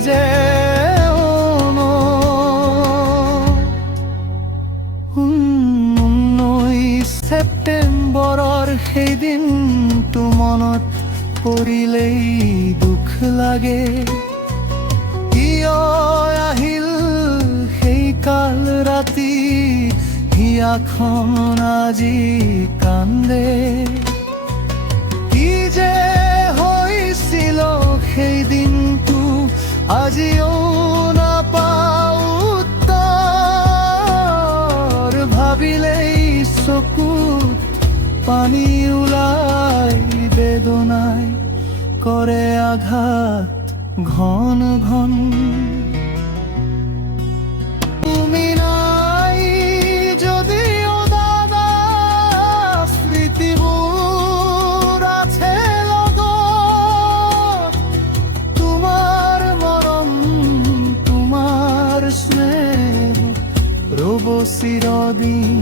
বাজে ছেপ্টেম্বৰৰ সেই দিনটো মনত পৰিলেই দুখ লাগে। কিয় আহিল সেই কাল ৰাতি, হিয়াখন আজি কান্দে। কি যে হৈছিল সেই দিনটো আজিও নাপাওঁ উত্তৰ। ভাবিলেই চকুত পানী ওলাই, বেদনাই কৰে আঘাত ঘন ঘন। তুমি নাই যদিও দাদা, স্মৃতিবোৰ আছে লগত। তোমাৰ মৰম, তোমাৰ স্নেহ ৰ'ব চিৰদিন